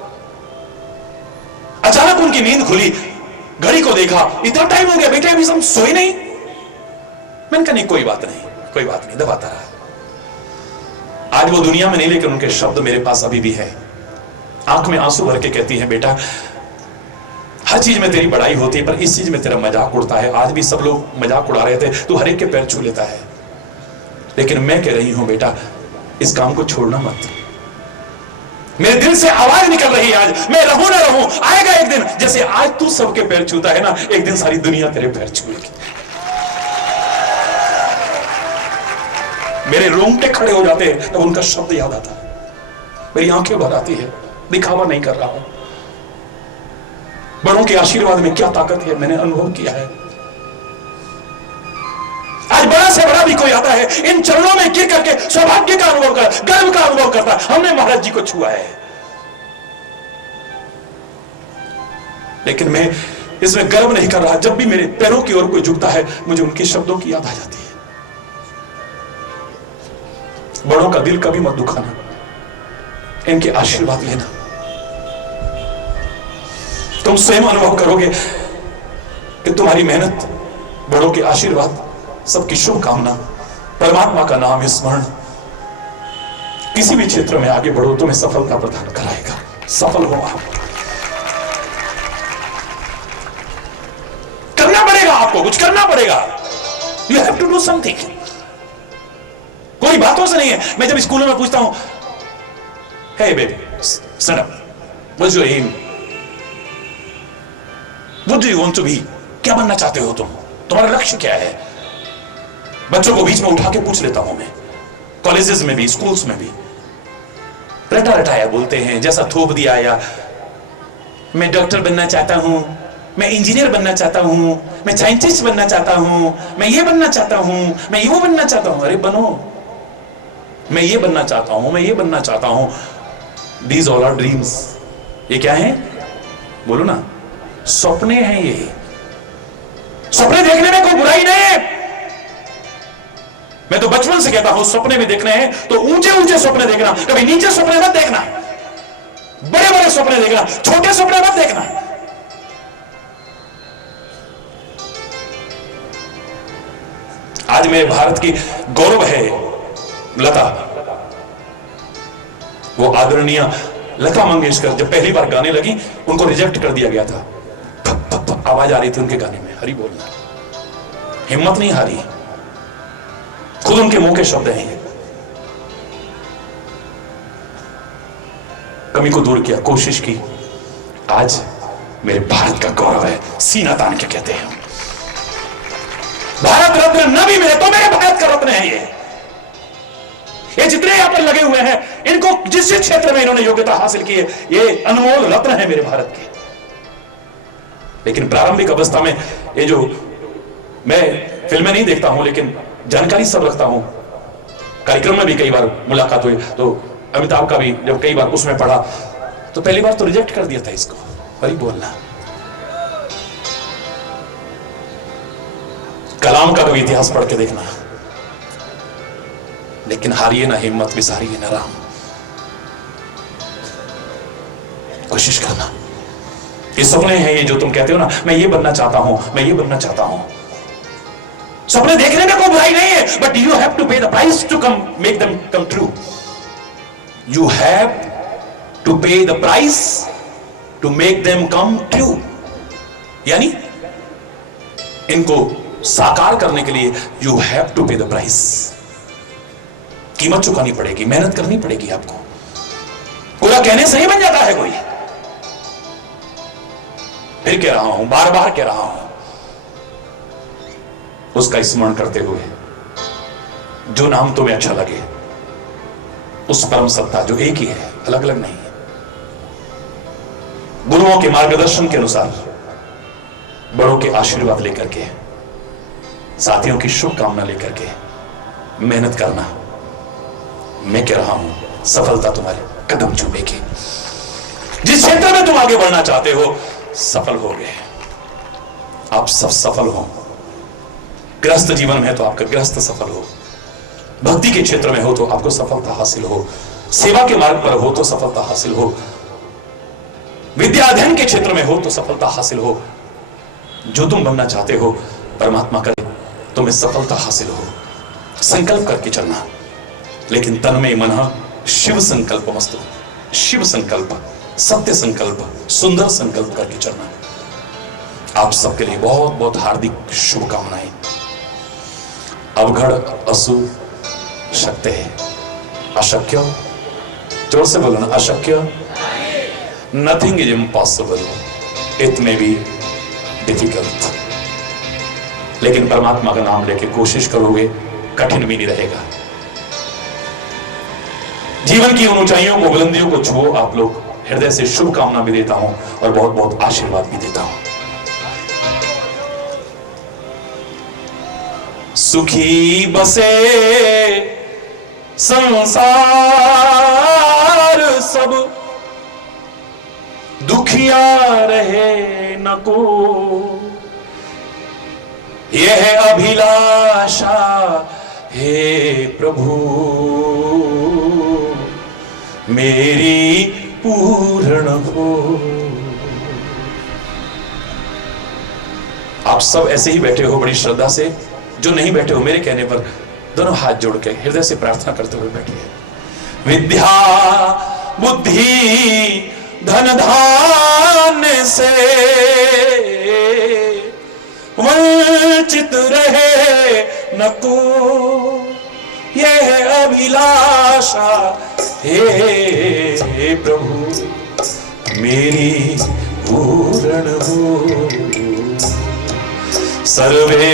अचानक उनकी नींद खुली, घड़ी को देखा, इतना टाइम हो गया, बेटे अभी हम सोए नहीं। मैंने कहा नहीं कोई बात नहीं, कोई बात नहीं, दबाता रहा। आज वो दुनिया में नहीं, लेकिन उनके शब्द मेरे पास अभी भी है। आंख में आंसू भर के कहती है बेटा हर चीज में तेरी बड़ाई होती है, पर इस चीज में तेरा मजाक उड़ता है। आज भी सब लोग मजाक उड़ा रहे थे, तू हर एक के पैर छू लेता है, लेकिन मैं कह रही हूं बेटा इस काम को छोड़ना मत। मेरे दिल से आवाज निकल रही है आज, मैं रहूं ना रहूं, आएगा एक दिन जैसे आज तू सबके पैर छूता है ना, एक दिन सारी दुनिया तेरे पैर छूएगी। मेरे रोंगटे खड़े हो जाते हैं तब उनका शब्द याद आता है, मेरी आंखें भर आती है। दिखावा नहीं कर रहा हूं, बड़ों के आशीर्वाद में क्या ताकत है मैंने अनुभव किया है। आज बड़ा से बड़ा भी कोई आता है, इन चरणों में गिर करके सौभाग्य का अनुभव कर, गर्व का अनुभव करता है, हमने महाराज जी को छुआ है। लेकिन मैं इसमें गर्व नहीं कर रहा। जब भी मेरे पैरों की ओर कोई झुकता है, मुझे उनके शब्दों की याद आ जाती है। बड़ों का दिल कभी मत दुखाना, इनके आशीर्वाद लेना, तुम स्वयं अनुभव करोगे कि तुम्हारी मेहनत, बड़ों के आशीर्वाद, सबकी शुभकामना, परमात्मा का नाम स्मरण किसी भी क्षेत्र में आगे बढ़ो, तुम्हें सफलता प्रदान कराएगा। सफल हो आप, करना पड़ेगा, आपको कुछ करना पड़ेगा। You have to do something. कोई बातों से नहीं है। मैं जब स्कूलों में पूछता हूं, हे baby stand up, what's your aim, what do you want to be, क्या बनना चाहते हो तुम, तुम्हारा लक्ष्य क्या है? बच्चों को बीच में उठा के पूछ लेता हूं मैं, कॉलेजेस में भी, स्कूल्स में भी। रटा रटाया बोलते हैं, जैसा थोप दिया, या मैं डॉक्टर बनना चाहता हूं, मैं इंजीनियर बनना चाहता हूं, मैं साइंटिस्ट बनना चाहता हूं, मैं ये बनना चाहता हूं, मैं वो बनना चाहता हूं। अरे बनो, मैं ये बनना चाहता हूं, मैं ये बनना चाहता हूं। These all are dreams। ये क्या है बोलो ना, सपने हैं। ये सपने देखने में कोई बुराई नहीं है। मैं तो बचपन से कहता हूं सपने भी देखने हैं तो ऊंचे ऊंचे सपने देखना, कभी नीचे सपने मत देखना, बड़े बड़े सपने देखना, छोटे सपने मत देखना। आज मेरे भारत की गौरव है लता, वो आदरणीय लता मंगेशकर जब पहली बार गाने लगी, उनको रिजेक्ट कर दिया गया था। पप पप पप आवाज आ रही थी उनके गाने में, हरी बोलना, हिम्मत नहीं हारी, खुद उनके मुंह के शब्द हैं। कमी को दूर किया, कोशिश की, आज मेरे भारत का गौरव है, सीना तान के कहते हैं भारत रत्न न भी मिले तो मेरे भारत का रत्न है। ये जितने यहां पर लगे हुए हैं, इनको जिस क्षेत्र में इन्होंने योग्यता हासिल की है, ये अनमोल रत्न है मेरे भारत के। लेकिन प्रारंभिक अवस्था में ये जो, मैं फिल्में नहीं देखता हूं लेकिन जानकारी सब रखता हूं, कार्यक्रम में भी कई बार मुलाकात हुई, तो अमिताभ का भी जब कई बार उसमें पढ़ा तो पहली बार तो रिजेक्ट कर दिया था इसको, वही बोलना। कलाम का कभी इतिहास पढ़ के देखना, लेकिन हारिए ना हिम्मत, विसारिए ना राम, कोशिश करना। ये सपने हैं, ये जो तुम कहते हो ना, मैं ये बनना चाहता हूं, मैं ये बनना चाहता हूं। सपने देखने में कोई बुराई नहीं है, but you have to pay the price to come make them come true. You have to pay the price to make them come true, यानी इनको साकार करने के लिए you have to pay the price, कीमत चुकानी पड़ेगी, मेहनत करनी पड़ेगी आपको। पूरा कहने से ही बन जाता है कोई। फिर कह रहा हूं, बार बार कह रहा हूं, उसका स्मरण करते हुए जो नाम तुम्हें अच्छा लगे, उस परम सत्ता जो एक ही है, अलग अलग नहीं है, गुरुओं के मार्गदर्शन के अनुसार, बड़ों के आशीर्वाद लेकर के, साथियों की शुभकामना लेकर के मेहनत करना। मैं कह रहा हूं सफलता तुम्हारे कदम चूमेगी। जिस क्षेत्र में तुम आगे बढ़ना चाहते हो, सफल हो गए आप, सब सफल हो। गृहस्थ जीवन में है तो आपका गृहस्थ सफल हो, भक्ति के क्षेत्र में हो तो आपको सफलता हासिल हो, सेवा के मार्ग पर हो तो सफलता हासिल हो, विद्या अध्ययन के क्षेत्र में हो तो सफलता हासिल हो। जो तुम बनना चाहते हो परमात्मा करे तुम्हें सफलता हासिल हो। संकल्प करके चलना, लेकिन तन में मन शिव संकल्प मस्तु, शिव संकल्प, सत्य संकल्प, सुंदर संकल्प करके चलना। आप सबके लिए बहुत बहुत हार्दिक शुभकामनाएं। अवघड़ असु शक्ति है, अशक्य, जोर से बोलो ना, अशक्य, nothing is impossible, it may be difficult. लेकिन परमात्मा का नाम लेके कोशिश करोगे, कठिन भी नहीं रहेगा। जीवन की उन ऊंचाइयों को, बुलंदियों को छुओ आप लोग। हृदय से शुभकामना भी देता हूं और बहुत बहुत आशीर्वाद भी देता हूं। सुखी बसे संसार सब, दुखिया रहे न को, यह अभिलाषा हे प्रभु मेरी पूर्ण हो। आप सब ऐसे ही बैठे हो बड़ी श्रद्धा से, जो नहीं बैठे हो मेरे कहने पर दोनों हाथ जोड़ के हृदय से प्रार्थना करते हुए बैठिए। विद्या बुद्धि धन धान्य से वंचित रहे न को, यह अभिलाषा हे प्रभु मेरी पूर्ण हो। सर्वे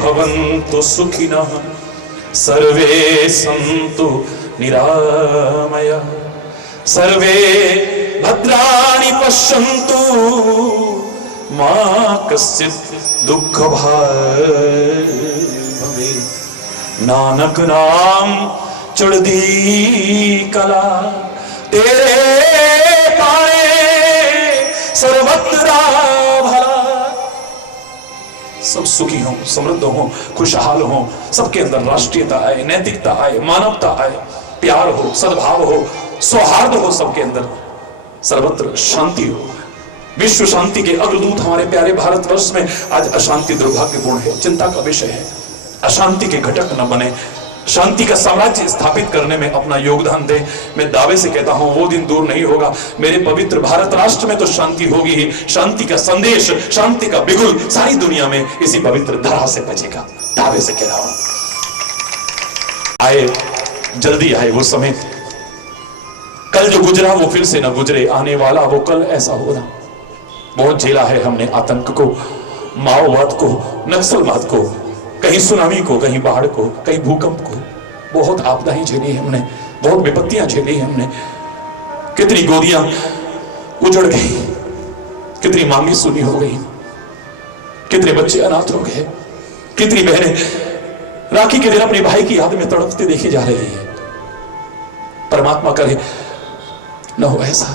भवन्तु सुखिनः, सर्वे सन्तु निरामया, सर्वे भद्राणि पश्यन्तु मा कश्चित् दुःख भवे। नानक नाम चढ़दी कला, तेरे पाए सर्वत्र भला। सब सुखी हों, समृद्ध हों, खुशहाल हों, सबके अंदर राष्ट्रीयता आए, नैतिकता आए, मानवता आए, प्यार हो, सद्भाव हो, सौहार्द हो, सबके अंदर सर्वत्र शांति हो। विश्व शांति के अग्रदूत हमारे प्यारे भारतवर्ष में आज अशांति दुर्भाग्यपूर्ण है, चिंता का विषय है। अशांति के घटक न बने, शांति का साम्राज्य स्थापित करने में अपना योगदान दे। मैं दावे से कहता हूं वो दिन दूर नहीं होगा, मेरे पवित्र भारत राष्ट्र में तो शांति होगी ही। शांति का संदेश, शांति का बिगुल सारी दुनिया में इसी पवित्र धरा से बजेगा, दावे से कह रहा हूं। आए, जल्दी आए वो समय, कल जो गुजरा वो फिर से न गुजरे, आने वाला वो कल ऐसा होना। बहुत झेला है हमने आतंक को, माओवाद को, नक्सलवाद को, कहीं सुनामी को, कहीं बाढ़ को, कहीं भूकंप को, बहुत आपदाएं झेली हमने, बहुत विपत्तियां झेली हमने। कितनी गोदियां उजड़ गई, कितनी मांगी सुनी हो गई, कितने बच्चे अनाथ हो गए, कितनी बहनें राखी के दिन अपने भाई की याद में तड़पते देखी जा रही है। परमात्मा करे न हो ऐसा,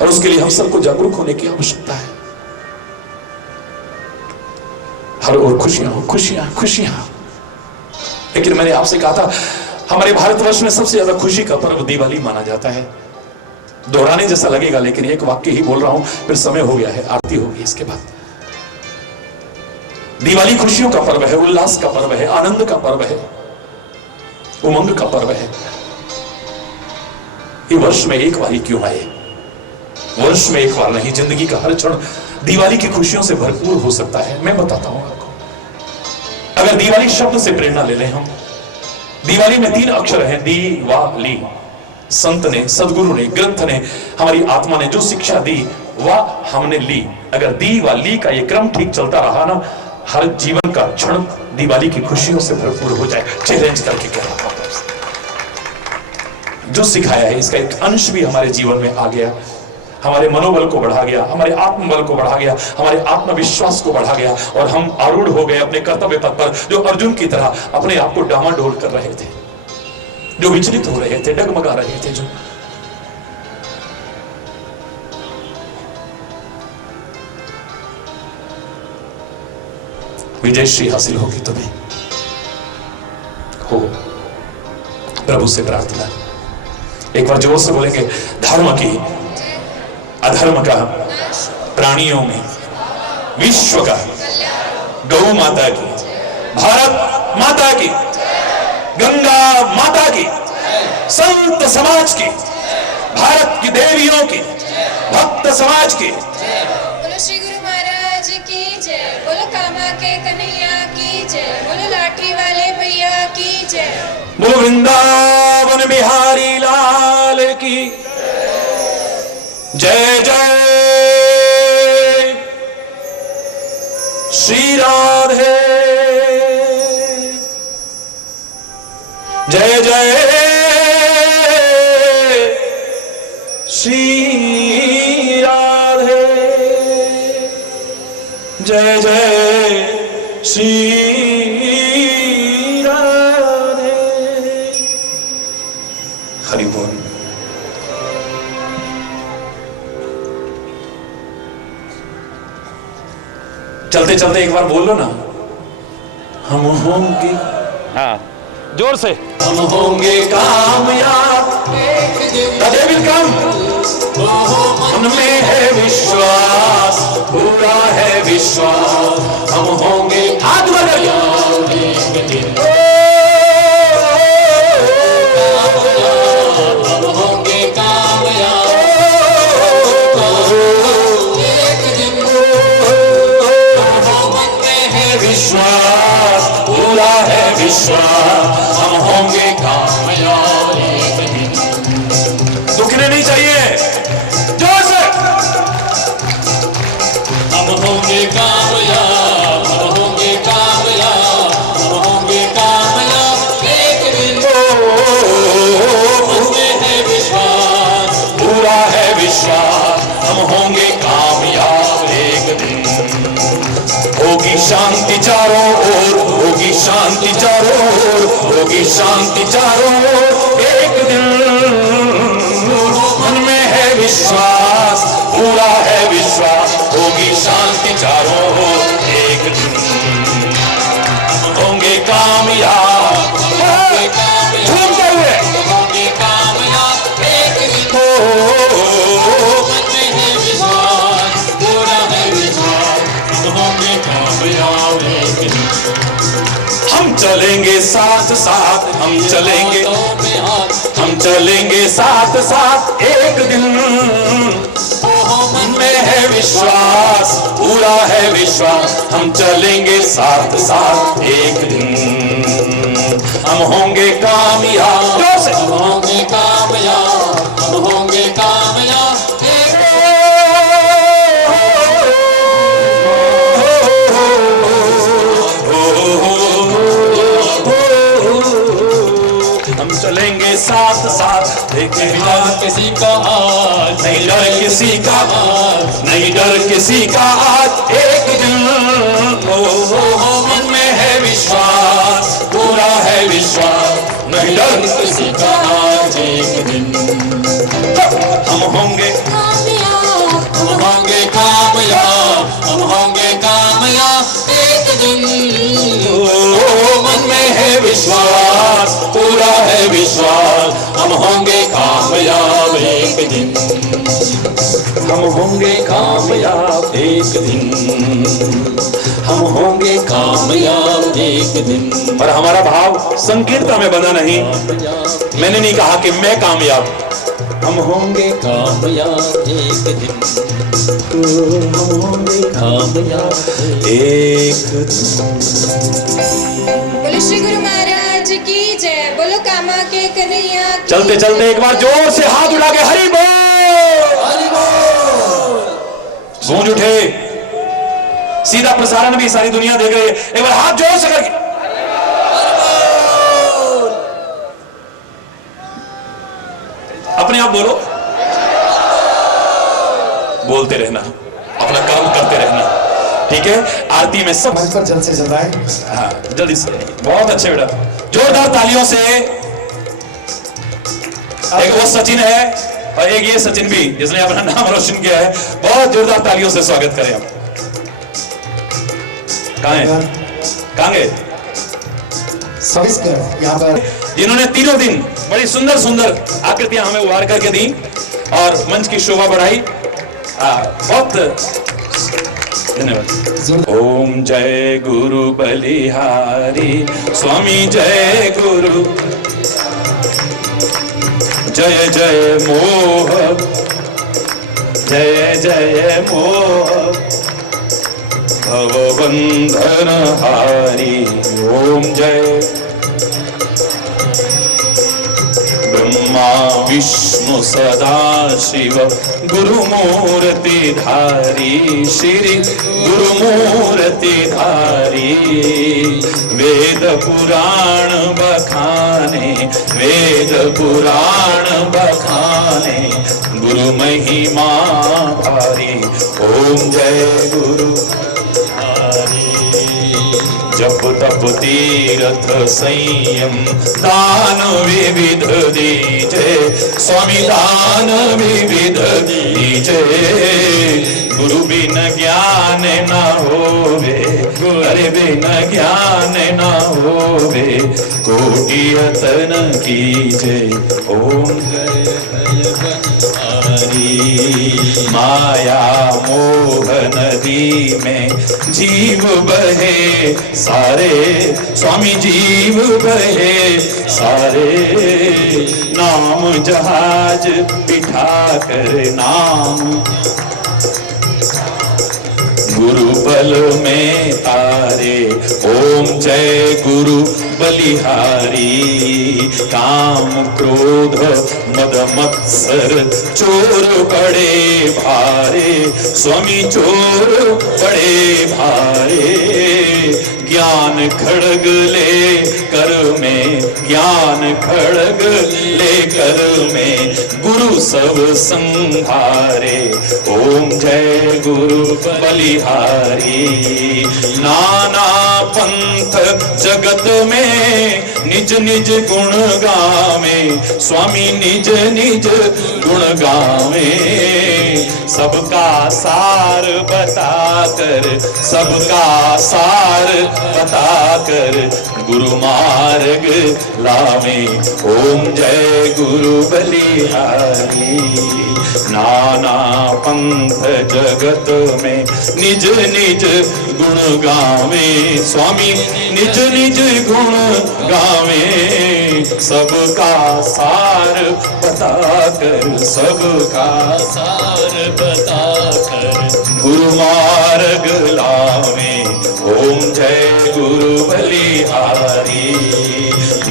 और उसके लिए हम सबको जागरूक होने की आवश्यकता है। हर ओर खुशियां, खुशियां, खुशियां। लेकिन मैंने आपसे कहा था हमारे भारतवर्ष में सबसे ज्यादा खुशी का पर्व दिवाली माना जाता है। दोहराने जैसा लगेगा लेकिन एक वाक्य ही बोल रहा हूं, फिर समय हो गया है, आरती होगी इसके बाद। दिवाली खुशियों का पर्व है, उल्लास का पर्व है, आनंद का पर्व है, उमंग का पर्व है। ये वर्ष में एक बार ही क्यों आए, वर्ष में एक बार नहीं, जिंदगी का हर क्षण दिवाली की खुशियों से भरपूर हो सकता है। मैं बताता हूं आपको, अगर दिवाली शब्द से प्रेरणा ले लें हम, दिवाली में 3 अक्षर हैं, दी-वा-ली। संत ने, सदगुरु ने, ग्रंथ ने, हमारी आत्मा ने जो शिक्षा दी वह हमने ली। अगर दी व ली का ये क्रम ठीक चलता रहा ना, हर जीवन का क्षण दिवाली की खुशियों से भरपूर हो जाए। चैलेंज करके कह रहा हूं, जो सिखाया है इसका एक अंश भी हमारे जीवन में आ गया, हमारे मनोबल को बढ़ा गया, हमारे आत्मबल को बढ़ा गया, हमारे आत्मविश्वास को बढ़ा गया, और हम आरूढ़ हो गए अपने कर्तव्य पथ पर, जो अर्जुन की तरह अपने आप को डामाडोल कर रहे थे, जो विचलित हो रहे थे, डगमगा रहे थे। जो विजयश्री हासिल होगी तुम्हें। हो प्रभु से प्रार्थना। एक बार जोर से बोलेंगे, धर्म की अधर्म का प्राणियों में, विश्व का, गौ माता की, भारत माता की, गंगा माता की, संत समाज की, भारत की देवियों की, भक्त समाज की, बोलो श्री गुरु महाराज की जय। बोलो कामा के कन्हैया की जय। बोलो लाठी वाले भैया की जय। बोलो वृंदावन बिहारी लाल की जय जय। श्री राधे जय जय। श्री राधे जय जय। श्री राधे। हरि बोल। चलते चलते एक बार बोल लो ना, हम होंगे, हाँ जोर से, हम होंगे कामयाब एक दिन they will come। उनमें है विश्वास, पूरा है विश्वास, हम होंगे, हाथ बढ़ाइए, एक दिन हम होंगे कामयाब। एक दिन मन में है विश्वास, पूरा है विश्वास, हम होंगे कामयाब। एक दिन दुखने नहीं चाहिए, जोर से, हम होंगे कामयाब। हम होंगे कामयाब। हम होंगे कामयाब। एक दिन उसमें है विश्वास, पूरा है विश्वास, हम होंगे कामयाब एक दिन। होगी शांति चारों ओर, होगी शांति चारों ओर, होगी शांति चारों ओर एक दिन। मन में है विश्वास, पूरा है विश्वास, होगी शांति चारों ओर एक दिन। हम होंगे कामयाब, होंगे कामयाब। झूमते हुए, हम होंगे कामयाब। एक दिन मन में है विश्वास, पूरा है विश्वास, हम होंगे कामयाब एक दिन। हम चलेंगे साथ साथ, हम चलेंगे, हाथों में हाथ, हम चलेंगे साथ साथ एक दिन। मन में है विश्वास, पूरा है विश्वास, हम चलेंगे साथ साथ एक दिन। हम होंगे कामयाब, जोर से, हम होंगे कामयाब। हम होंगे कामयाब एक हम चलेंगे साथ साथ एक डर किसी का आज, नहीं डर किसी का आज, नहीं डर किसी का आज एक दिन। मन में है विश्वास, पूरा है विश्वास, नहीं डर किसी का आज एक दिन। हम होंगे, कामयाब। हम होंगे कामयाब। हम होंगे कामयाब एक दिन। मन में है विश्वास, पूरा है विश्वास, हम होंगे कामयाब एक दिन। हम होंगे कामयाब एक दिन। हम होंगे कामयाब एक दिन। और हमारा भाव संकीर्णता में बना नहीं। मैंने नहीं कहा कि मैं कामयाब, हम होंगे कामयाब एक दिन। हम होंगे कामयाब एक दिन। बोलो श्री गुरु महाराज की जय। बोलो कामा के कन्हैया की चलते चलते एक बार जोर से हाथ उठा के हरि बोल, गूंज उठे। सीधा प्रसारण भी सारी दुनिया देख रही है, एक बार हाथ जोर से करके अपने आप बोलो, बोलते रहना, अपना काम करते रहना, ठीक है। आरती में सब मंच पर जल्द से जल्द आए। हाँ जल्दी से, बहुत अच्छे बेटा, जोरदार तालियों से। एक वो सचिन है और एक ये सचिन भी जिसने अपना नाम रोशन किया है, बहुत जोरदार तालियों से स्वागत करें हम। कहाँ है? कहां गए? सविस्कर यहाँ पर जिन्होंने तीनों दिन बड़ी सुंदर सुंदर आकृतियां हमें उभार करके दी और मंच की शोभा बढ़ाई। बहुत धन्यवाद। ओम जय गुरु बलिहारी स्वामी जय गुरु, जय जय मोह, जय जय मोह भवबंधन हारी। ओम जय ब्रह्मा विष्णु सदा शिव गुरुमूर्ति धारी, श्री गुरुमूर्ति धारी। वेद पुराण बखाने, वेद पुराण बखाने गुरु महिमा भारी। ओम जय गुरु जप तप तीर्थ संयम दान विविध दीजे, स्वामी दान विविध दीजे। गुरु बिन ज्ञान न होवे, अरे बिन ज्ञान न होवे, कोटि यतन कीजे। ओम जय माया मोह नदी में जीव बहे सारे, स्वामी जीव बहे सारे। नाम जहाज बिठा कर नाम गुरु बल में तारे। ओम जय गुरु बलिहारी। काम क्रोध मद मत्सर चोर बड़े भारे, स्वामी चोर बड़े भारे। ज्ञान खड़ग ले कर में, ज्ञान खड़ग ले कर में गुरु सब संहारे। ओम जय गुरु बलिहारी। नाना पंथ जगत में निज निज गुण गावे, स्वामी निज निज गुण गावे। सबका सार बता कर, सबका सार बता कर गुरु मार्ग लावे। ओम जय गुरु बलिहारी। नाना पंथ जगत में निज निज गुण गावे, स्वामी निज निज गुण गावे। सबका सार बता कर, सबका सार बता कर गुरु मार्ग लावे। ओम जय गुरु बलिहारी।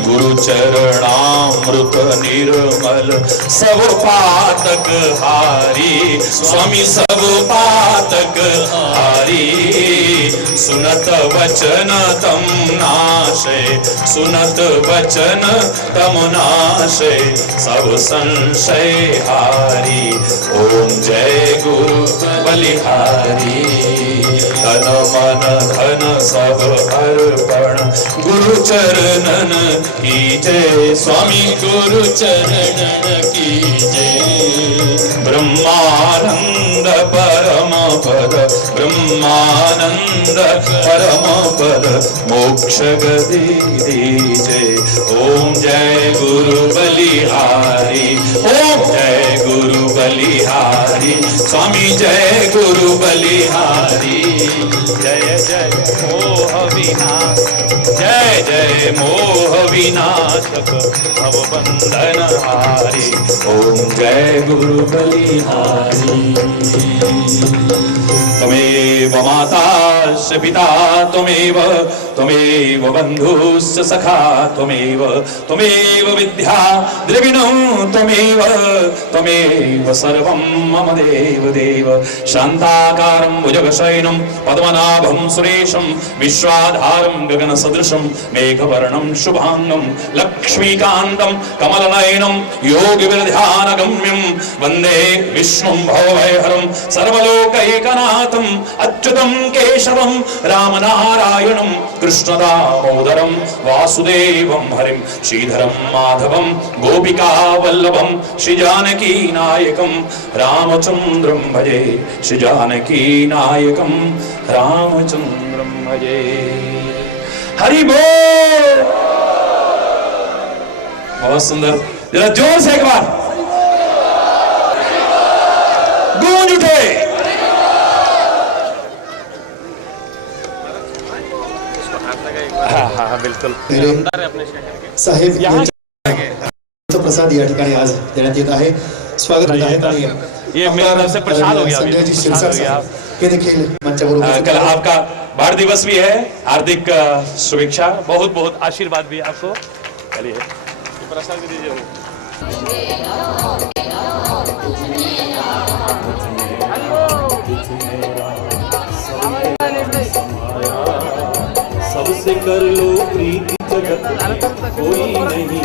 गुरु चरणामृत निर्मल सब पातक हारी, स्वामी सब पातक हारी। सुनत वचन तम नाशे, सुनत वचन तम नाशे सब संशय हारी। ओम जय गुरु बलिहारी। तन मन धन सब अर्पण गुरु चरणन की जय, स्वामी गुरु चरणन की जय। ब्रह्मानंद परम पद, ब्रह्मानंद परम पद मोक्ष गति दीजे। ओम जय गुरु बलिहारी। ओम जय गुरु बलिहारी। स्वामी जय गुरु बलिहारी। जय जय मोह विनाश, जय जय मोह विनाशक भव बंधन हारी। ओम जय गुरु बलिहारी। त्वमेव माताश्च पिता त्वमेव, त्वमेव बन्धुश्च सखा त्वमेव, त्वमेव विद्या द्रविणं त्वमेव, त्वमेव सर्वं मम देव देव। शान्ताकारं भुजगशयनं पद्मनाभं सुरेशं विश्वाधारं गगनसदृशं मेघवर्णं शुभांगं लक्ष्मीकान्तं कमलनयनं योगिविरध्यानगम्यं वन्दे विष्णुं भवभयहरं सर्वलोकैकनाथं अच्युतं केशवं रामनारायणं कृष्णदामोदरं वासुदेवं हरिं श्रीधरं माधवं गोपिकावल्लभं श्रीजानकीनायकं रामचन्द्रं भजे, श्रीजानकीनायकं रामचन्द्रं भजे। हरि बोल। बहुत सुंदर, जरा जोर से एक बार गूंज उठे। हाँ बिल्कुल। साहेब तो प्रसाद या ठिकाणी आज देण्यात येत आहे। स्वागत आहे। ये मेरे तरफ से प्रसाद हो गया। संजय जी शिरसाट साहब के देखील मंचावर कल आपका बाढ़ दिवस भी है, हार्दिक शुभेच्छा, बहुत बहुत आशीर्वाद भी आपको। चलिए प्रसाद भी दीजिए। सबसे कर लो प्रीति जगत में कोई नहीं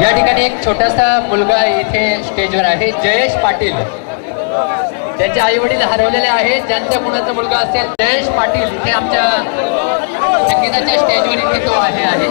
या ठिकाणी एक छोटासा मुलगा इथे स्टेजवर आहे, जयेश पाटील। त्यांचे आई वडील हरवलेले आहेत, ज्यांच्या कुणाचा मुलगा असेल जयेश पाटील इथे आमच्या संगीताच्या स्टेजवर इथे तो आहे।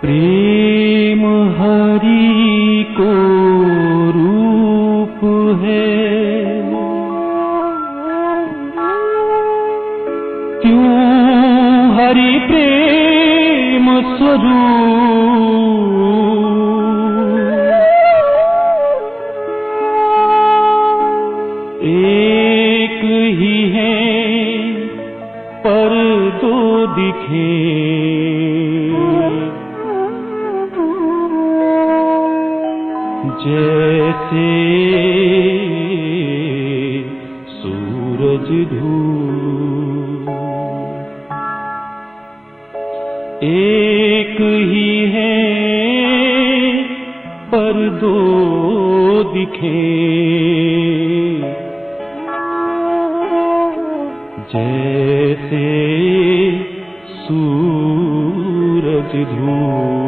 प्रेम हरि को रूप है, क्यों हरि प्रेम स्वरूप, एक ही है पर दो दिखे, जैसे सूरज धूप, एक ही है पर दो दिखे, जैसे सूरज धूप